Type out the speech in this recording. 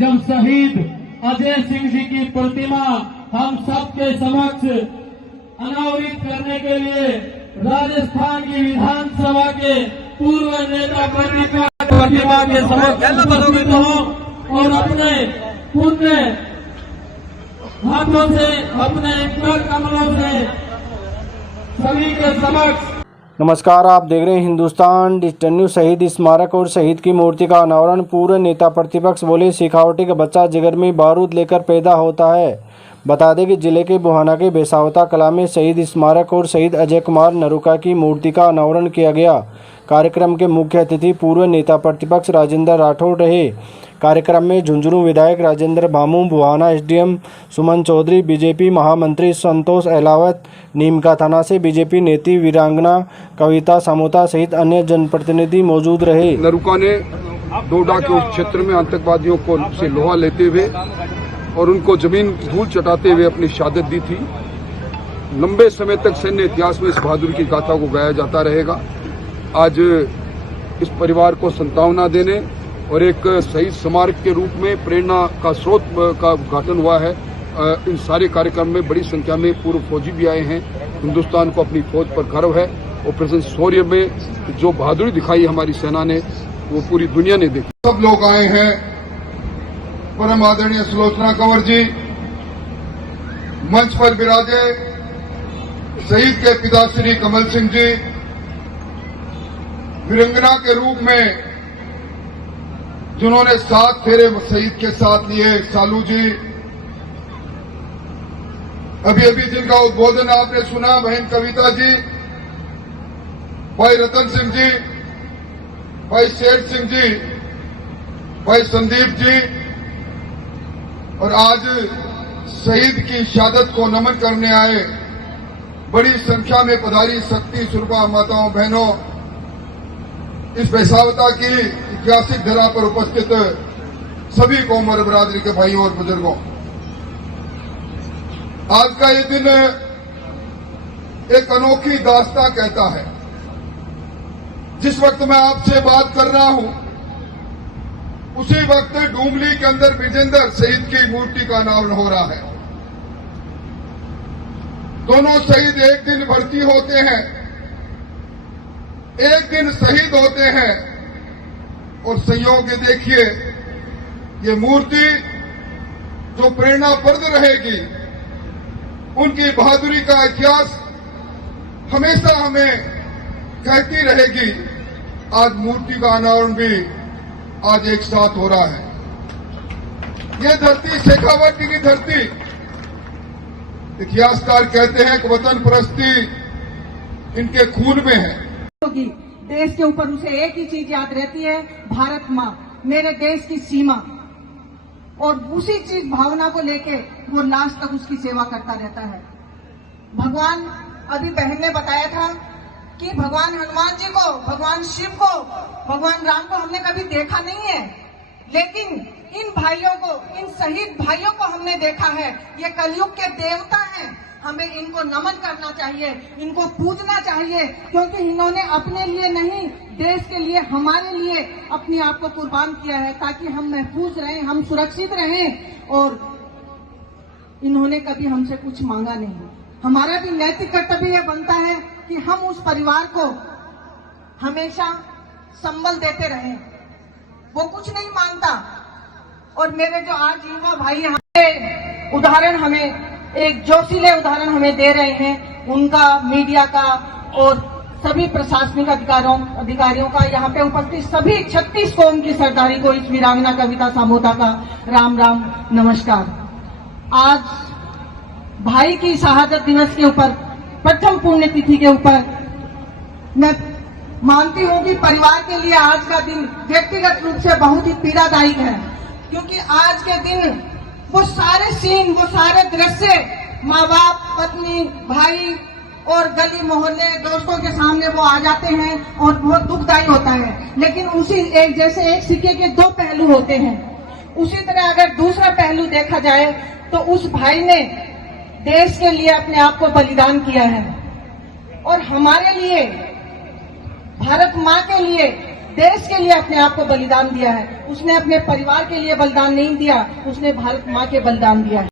जब शहीद अजय सिंह जी की प्रतिमा हम सबके समक्ष अनावरित करने के लिए राजस्थान की विधानसभा के पूर्व नेता प्रतिमा के समक्ष उपस्थित हो और अपने पुण्य हाथों से, अपने कर कमलों से सभी के समक्ष। नमस्कार, आप देख रहे हैं हिंदुस्तान डिजिटल न्यूज। शहीद स्मारक और शहीद की मूर्ति का अनावरण। पूर्व नेता प्रतिपक्ष बोले, सिखावटी का बच्चा जिगर में बारूद लेकर पैदा होता है। बता दें कि जिले के बुहाना के बेसावता कला में शहीद स्मारक और शहीद अजय कुमार नरूका की मूर्ति का अनावरण किया गया। कार्यक्रम के मुख्य अतिथि पूर्व नेता प्रतिपक्ष राजेंद्र राठौड़ रहे। कार्यक्रम में झुंझुनू विधायक राजेंद्र भामू, बुहाना एसडीएम सुमन चौधरी, बीजेपी महामंत्री संतोष अहलावत, नीमका थाना से बीजेपी नेत्री वीरांगना कविता समोता सहित अन्य जनप्रतिनिधि मौजूद रहे। नरूका ने डोडा के उस क्षेत्र में आतंकवादियों को से लोहा लेते हुए और उनको जमीन धूल चटाते हुए अपनी शहादत दी थी। लंबे समय तक सैन्य इतिहास में इस बहादुर की गाथा को गाया जाता रहेगा। आज इस परिवार को सांत्वना देने और एक शहीद स्मारक के रूप में प्रेरणा का स्रोत का उद्घाटन हुआ है। इन सारे कार्यक्रम में बड़ी संख्या में पूर्व फौजी भी आए हैं। हिंदुस्तान को अपनी फौज पर गर्व है। ऑपरेशन शौर्य में जो बहादुरी दिखाई हमारी सेना ने, वो पूरी दुनिया ने देखी। सब लोग आए हैं। परम आदरणीय सुलोचना कंवर जी मंच पर विराजे, शहीद के पिता श्री कमल सिंह जी, वीरंगना के रूप में जिन्होंने 7 फेरे शहीद के साथ लिए, सालू जी, अभी अभी जिनका उद्बोधन आपने सुना, बहन कविता जी, भाई रतन सिंह जी, भाई शेर सिंह जी, भाई संदीप जी, और आज शहीद की शहादत को नमन करने आए बड़ी संख्या में पधारी शक्ति सुरभा माताओं बहनों, इस बेसावता की ऐतिहासिक धरा पर उपस्थित सभी कौम और बरादरी के भाइयों और बुजुर्गों, आज का ये दिन एक अनोखी दास्तां कहता है। जिस वक्त मैं आपसे बात कर रहा हूं, उसी वक्त डूमली के अंदर विजेंद्र शहीद की मूर्ति का अनावरण हो रहा है। दोनों शहीद एक दिन भर्ती होते हैं, एक दिन शहीद होते हैं, और संयोग ये देखिए, ये मूर्ति जो प्रेरणाप्रद रहेगी, उनकी बहादुरी का इतिहास हमेशा हमें कहती रहेगी। आज मूर्ति का अनावरण भी आज एक साथ हो रहा है। ये धरती शेखावटी की धरती, इतिहासकार कहते हैं कि वतन परस्ती इनके खून में है। देश के ऊपर उसे एक ही चीज याद रहती है, भारत माँ, मेरे देश की सीमा, और उसी चीज भावना को लेके वो लास्ट तक उसकी सेवा करता रहता है। भगवान, अभी बहन ने बताया था कि भगवान हनुमान जी को, भगवान शिव को, भगवान राम को हमने कभी देखा नहीं है, लेकिन इन भाइयों को, इन शहीद भाइयों को हमने देखा है। ये कलयुग के देवता हैं। हमें इनको नमन करना चाहिए, इनको पूजना चाहिए, क्योंकि इन्होंने अपने लिए नहीं, देश के लिए, हमारे लिए अपने आप को कुर्बान किया है, ताकि हम महफूज रहें, हम सुरक्षित रहें। और इन्होंने कभी हमसे कुछ मांगा नहीं। हमारा भी नैतिक कर्तव्य यह बनता है कि हम उस परिवार को हमेशा संबल देते रहें। वो कुछ नहीं मांगता। और मेरे जो आज युवा भाई हमें उदाहरण, हमें एक जोशीले उदाहरण हमें दे रहे हैं, उनका, मीडिया का और सभी प्रशासनिक अधिकारियों का, यहाँ पे उपस्थित सभी 36 कौम की सरदारी को, इस वीरांगना कविता समोता का राम राम नमस्कार। आज भाई की शहादत दिवस के ऊपर, प्रथम पुण्यतिथि के ऊपर, मैं मानती हूँ कि परिवार के लिए आज का दिन व्यक्तिगत रूप से बहुत ही पीड़ादायक है, क्योंकि आज के दिन वो सारे सीन, वो सारे दृश्य माँ बाप, पत्नी, भाई और गली मोहल्ले दोस्तों के सामने वो आ जाते हैं और बहुत दुखदायी होता है। लेकिन उसी एक जैसे एक सिक्के के 2 पहलू होते हैं, उसी तरह अगर दूसरा पहलू देखा जाए तो उस भाई ने देश के लिए अपने आप को बलिदान किया है, और हमारे लिए, भारत माँ के लिए देश के लिए अपने आप को बलिदान दिया है। उसने अपने परिवार के लिए बलिदान नहीं दिया, उसने भारत माँ के बलिदान दिया है।